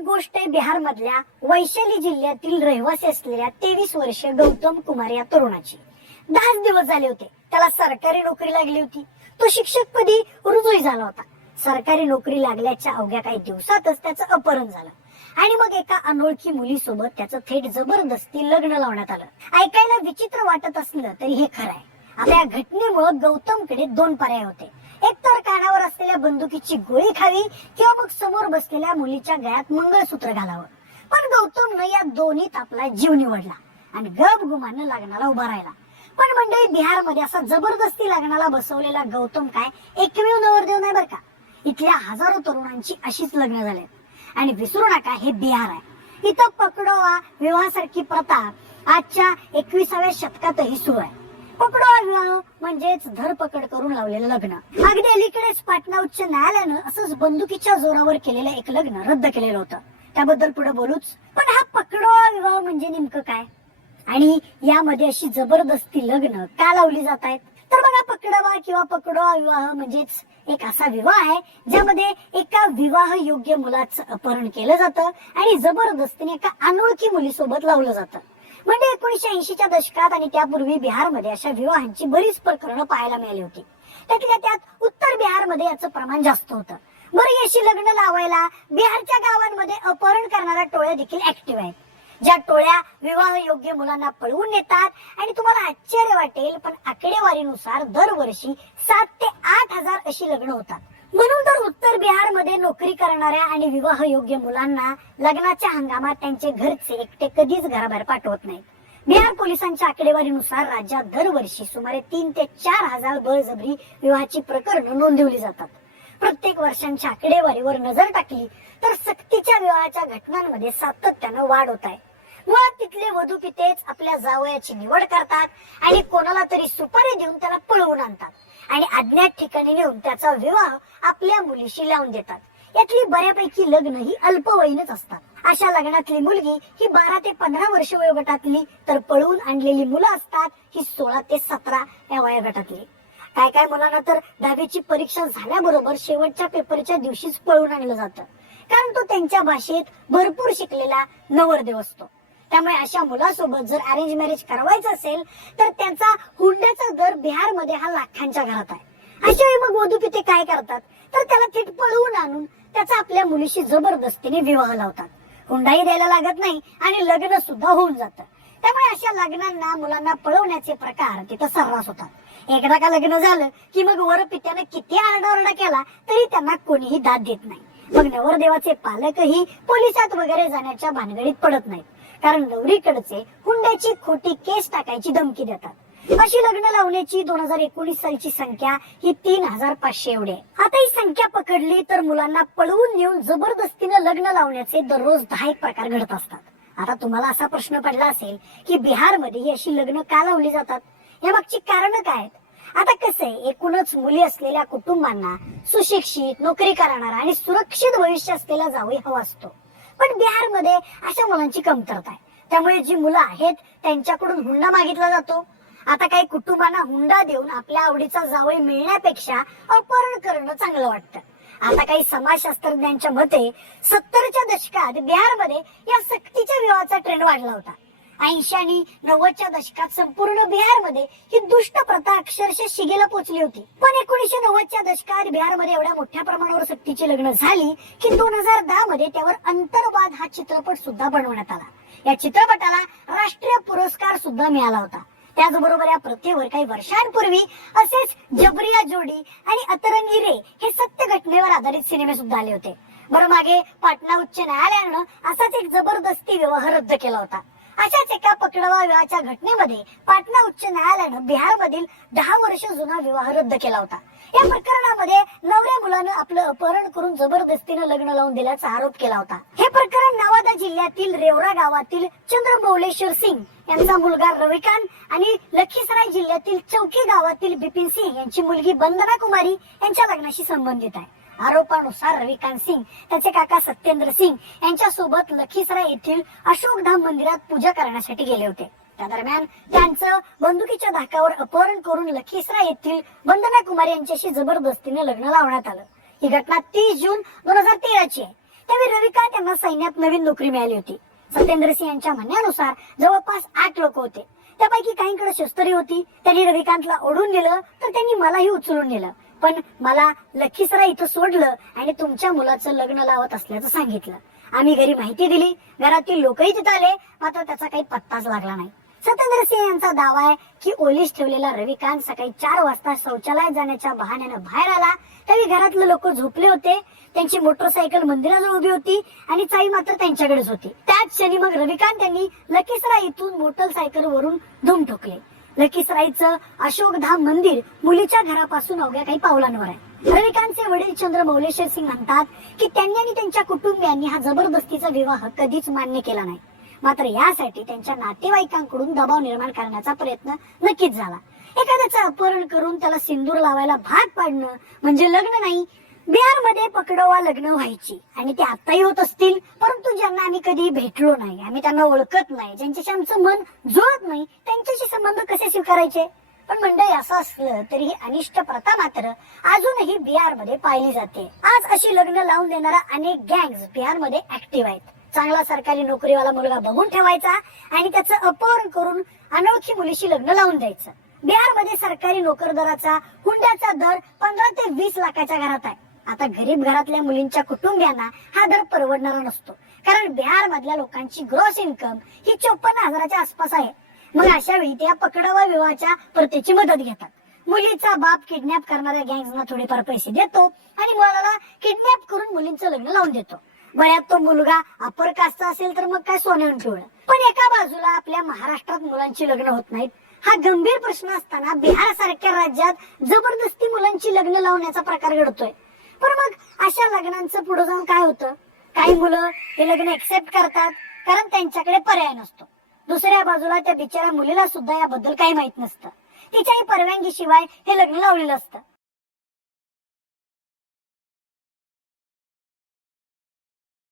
गोष्ट आहे बिहार मधल्या वैशाली जिल्ह्यातील रहिवासी असलेल्या तेवीस वर्षीय गौतम कुमार या तरुणाची. दहाच दिवस झाले होते. त्याला सरकारी नोकरी लागली होती. तो शिक्षक पदी रुजूही झाला होता. सरकारी नोकरी लागल्याच्या अवघ्या काही दिवसातच त्याचं अपहरण झालं. आणि मग एका अनोळखी मुलीसोबत त्याचं थेट जबरदस्ती लग्न लावण्यात आलं. ऐकायला विचित्र वाटत असलं तरी हे खरं आहे. आता या घटनेमुळे गौतमकडे दोन पर्याय होते. एकतर कानावर असलेल्या बंदुकीची गोळी खावी किंवा मग समोर बसलेल्या मुलीच्या गळ्यात मंगळसूत्र घालावं. पण गौतमनं या दोन्हीत आपला जीव निवडला आणि गप गुमानं लग्नाला उभा राहिला. पण मंडळी बिहारमध्ये असा जबरदस्ती लग्नाला बसवलेला गौतम काय एकमेव नवरदेव नाही बरं का? इथल्या हजारो तरुणांची अशीच लग्न झाले आणि विसरू नका हे बिहार आहे. इथं पकडोवा विवाहासारखी प्रथा आजच्या एकविसाव्या शतकातही सुरू आहे. पकडो विवाह म्हणजेच धरपकड करून लावलेलं लग्न. अगदी अलीकडेच पाटणा उच्च न्यायालयानं असंच बंदुकीच्या जोरावर केलेलं एक लग्न रद्द केलेलं होतं. त्याबद्दल पुढे बोलूच. पण हा पकडो विवाह म्हणजे नेमकं काय? आणि यामध्ये अशी जबरदस्ती लग्न का लावली जात आहेत? तर बघा पकडवा किंवा पकडो विवाह म्हणजेच एक असा विवाह आहे ज्यामध्ये एका विवाह योग्य मुलाचं अपहरण केलं जातं आणि जबरदस्तीने एका अनोळखी मुलीसोबत लावलं जातं. म्हणजे एकोणीशे ऐंशीच्या दशकात आणि त्यापूर्वी बिहारमध्ये अशा विवाहांची बरीच प्रकरणं पाहायला मिळाली होती. त्यातल्या त्यात उत्तर बिहारमध्ये याचं प्रमाण जास्त होतं. बरं याशी लग्न लावायला बिहारच्या गावांमध्ये अपहरण करणाऱ्या टोळ्या देखील ऍक्टिव्ह आहेत. ज्या टोळ्या विवाह योग्य मुलांना पळवून नेतात आणि तुम्हाला आश्चर्य वाटेल पण आकडेवारीनुसार दरवर्षी सात ते आठ हजार अशी लग्न होतात. म्हणून तर उत्तर बिहारमध्ये नोकरी करणाऱ्या आणि विवाह योग्य मुलांना लग्नाच्या हंगामात त्यांचे घरचे एकटे कधीच घराबाहेर पाठवत नाहीत. बिहार पोलिसांच्या आकडेवारीनुसार राज्यात दरवर्षी सुमारे तीन ते चार हजार बळजबरी विवाहाची प्रकरणं नोंदवली जातात. प्रत्येक वर्षांच्या आकडेवारीवर नजर टाकली तर सक्तीच्या विवाहाच्या घटनांमध्ये सातत्यानं वाढ होत आहे. व तिथले वधू पितेच आपल्या जावयाची निवड करतात आणि कोणाला तरी सुपारी देऊन त्याला पळवून आणतात. आणि अज्ञात ठिकाणी नेऊन त्याचा विवाह आपल्या मुलीशी लावून देतात. यातली बऱ्यापैकी लग्न ही अल्पवयीनच असतात. अशा लग्नातली मुलगी ही बारा ते पंधरा वर्ष वयोगटातली तर पळवून आणलेली मुलं असतात ही सोळा ते सतरा या वयोगटातली. काय काय मुलांना तर दहावीची परीक्षा झाल्याबरोबर शेवटच्या पेपरच्या दिवशीच पळवून आणलं जातं. कारण तो त्यांच्या भाषेत भरपूर शिकलेला नवरदेव असतो. त्यामुळे अशा मुलासोबत जर अरेंज मॅरेज करावायचं असेल तर त्यांचा हुंड्याचा दर बिहारमध्ये हा लाखांच्या घरात आहे. अशा वेळी मग वधू पिते काय करतात? तर त्याला थेट पळवून आणून त्याचा आपल्या मुलीशी जबरदस्तीने विवाह लावतात. हुंडाही द्यायला लागत नाही आणि लग्न सुद्धा होऊन जातं. त्यामुळे अशा लग्नांना मुलांना पळवण्याचे प्रकार तिथं सर्रास होतात. एकदा का लग्न झालं की मग वर पित्यानं किती आरडाओरडा केला तरी त्यांना कोणीही दाद देत नाही. मग नवरदेवाचे पालकही पोलिसात वगैरे जाण्याच्या भानगडीत पडत नाहीत. कारण नवरीकडचे हुंड्याची खोटी केस टाकायची धमकी देतात. अशी लग्न लावण्याची दोन हजार एकोणीस सालची संख्या ही तीन हजार पाचशे एवढे आता ही संख्या पकडली तर मुलांना पळवून नेऊन जबरदस्तीनं लग्न लावण्याचे दररोज दहा एक प्रकार घडत असतात. आता तुम्हाला असा प्रश्न पडला असेल की बिहारमध्ये ही अशी लग्न का लावली जातात? या मागची कारण काय आहेत? आता कसं आहे एकूणच मुली असलेल्या कुटुंबांना सुशिक्षित नोकरी करणारा आणि सुरक्षित भविष्य असलेला जावई हवा असतो. पण बिहारमध्ये अशा मुलांची कमतरता आहे. त्यामुळे जी मुलं आहेत त्यांच्याकडून हुंडा मागितला जातो. आता काही कुटुंबांना हुंडा देऊन आपल्या आवडीचा जावई मिळण्यापेक्षा अपहरण करणं चांगलं वाटतं. आता काही समाजशास्त्रज्ञांच्या मते सत्तरच्या दशकात बिहारमध्ये या सक्तीच्या विवाहाचा ट्रेंड वाढला होता. ऐंशी आणि नव्वदच्या दशकात संपूर्ण बिहारमध्ये ही दुष्ट प्रथा अक्षरशः शिगेला पोहोचली होती. पण एकोणीशे नव्वदच्या दशकात बिहारमध्ये एवढ्या मोठ्या प्रमाणावर सक्तीची लग्न झाली की दोन हजार दहा मध्ये त्यावर अंतर्वाद हा चित्रपट सुद्धा बनवण्यात आला. या चित्रपटाला राष्ट्रीय पुरस्कार सुद्धा मिळाला होता. त्याचबरोबर या प्रथेवर काही वर्षांपूर्वी असेच जबरिया जोडी आणि अतरंगी रे हे सत्य घटनेवर आधारित सिनेमे सुद्धा आले होते. बरं मागे पाटणा उच्च न्यायालयानं असाच एक जबरदस्ती व्यवहार रद्द केला होता. अशाच एका पकडवा विवाहाच्या घटनेमध्ये पाटणा उच्च न्यायालयानं बिहारमधील दहा वर्ष जुना विवाह रद्द केला होता. या प्रकरणामध्ये नवऱ्या मुलानं आपलं अपहरण करून जबरदस्तीनं लग्न लावून दिल्याचा आरोप केला होता. हे प्रकरण नवादा जिल्ह्यातील रेवरा गावातील चंद्रमौलेश्वर सिंग यांचा मुलगा रविकांत आणि लखीसराय जिल्ह्यातील चौकी गावातील बिपिन सिंग यांची मुलगी बंदना कुमारी यांच्या लग्नाशी संबंधित आहे. आरोपानुसार रविकांत सिंग त्याचे काका सत्येंद्र सिंग यांच्या सोबत लखीसराय येथील अशोकधाम मंदिरात पूजा करण्यासाठी गेले होते. त्या दरम्यान त्यांचं बंदुकीच्या धाकावर अपहरण करून लखीसराय येथील वंदना कुमार यांच्याशी जबरदस्तीने लग्न लावण्यात आलं. ही घटना तीस जून दोन हजार तेराची आहे. त्यावेळी रविकांत यांना सैन्यात नवीन नोकरी मिळाली होती. सत्येंद्र सिंह यांच्या म्हणण्यानुसार जवळपास आठ लोक होते. त्यापैकी काहींकडे शस्त्री होती. त्यांनी रविकांतला ओढून नेलं तर त्यांनी मलाही उचलून नेलं. पण मला लखीसराय इथं सोडलं आणि तुमच्या मुलाचं लग्न लावत असल्याचं सांगितलं. आम्ही घरी माहिती दिली. घरातील लोकही तिथं आले. मात्र त्याचा काही पत्ताच लागला नाही. सत्येंद्र सिंह यांचा दावा आहे की ओलीस ठेवलेला रविकांत सकाळी चार वाजता शौचालयात जाण्याच्या बहाण्यानं बाहेर आला. त्यावेळी घरातले लोक झोपले होते. त्यांची मोटरसायकल मंदिराजवळ उभी होती आणि चाई मात्र त्यांच्याकडेच होती. त्याच क्षणी मग रविकांत यांनी लखीसराय इथून मोटरसायकल वरून धूम ठोकले. अशोक अशोकधाम मंदिर मुलीच्या घरापासून अवघ्या काही पावलांवर आहे. रविकांतचे वडील चंद्र मौलेश्वर सिंग म्हणतात की त्यांनी आणि त्यांच्या कुटुंबियांनी हा जबरदस्तीचा विवाह कधीच मान्य केला नाही. मात्र यासाठी त्यांच्या नातेवाईकांकडून दबाव निर्माण करण्याचा प्रयत्न नक्कीच झाला. एखाद्याचं अपहरण करून त्याला सिंदूर लावायला भाग पाडणं म्हणजे लग्न नाही बिहारमध्ये पकडवा लग्न व्हायची. आणि ते आताही होत असतील परंतु ज्यांना आम्ही कधी भेटलो नाही आम्ही त्यांना ओळखत नाही ज्यांच्याशी आमचं मन जुळत नाही त्यांच्याशी संबंध कसे स्वीकारायचे? पण मंडळी असं असलं तरी ही अनिष्ट प्रथा मात्र अजूनही बिहारमध्ये पाहिली जाते. आज अशी लग्न लावून देणारा अनेक गँग्स बिहारमध्ये ऍक्टिव्ह आहेत. चांगला सरकारी नोकरीवाला मुलगा बघून ठेवायचा आणि त्याचं अपहरण करून अनोळखी मुलीशी लग्न लावून द्यायचं. बिहारमध्ये सरकारी नोकरदाराचा हुंड्याचा दर पंधरा ते वीस लाखाच्या घरात आहे. आता गरीब घरातल्या मुलींच्या कुटुंबियांना हा दर परवडणारा नसतो. कारण बिहार मधल्या लोकांची ग्रॉस इन्कम ही चोपन्न हजाराच्या आसपास आहे. मग अशा वेळी त्या पकडवा विवाहाच्या प्रतीची मदत घेतात. मुलीचा बाप किडनॅप करणाऱ्या गँग्सना थोडेफार पैसे देतो आणि मुलाला किडनॅप करून मुलींचं लग्न लावून देतो. बऱ्यात तो मुलगा अपर कास्टचा असेल तर मग काय सोन्याहून ठेवलं पण एका बाजूला आपल्या महाराष्ट्रात मुलांची लग्न होत नाहीत. हा गंभीर प्रश्न असताना बिहार सारख्या राज्यात जबरदस्ती मुलांची लग्न लावण्याचा प्रकार घडतोय. पण मग अशा लग्नांचं पुढे जाऊन काय होतं? काही मुलं हे लग्न एक्सेप्ट करतात कारण त्यांच्याकडे पर्याय नसतो. दुसऱ्या बाजूला त्या बिचाऱ्या मुलीला सुद्धा याबद्दल काही माहीत नसतं. तिच्याही परवानगी शिवाय हे लग्न लावलेलं असतं.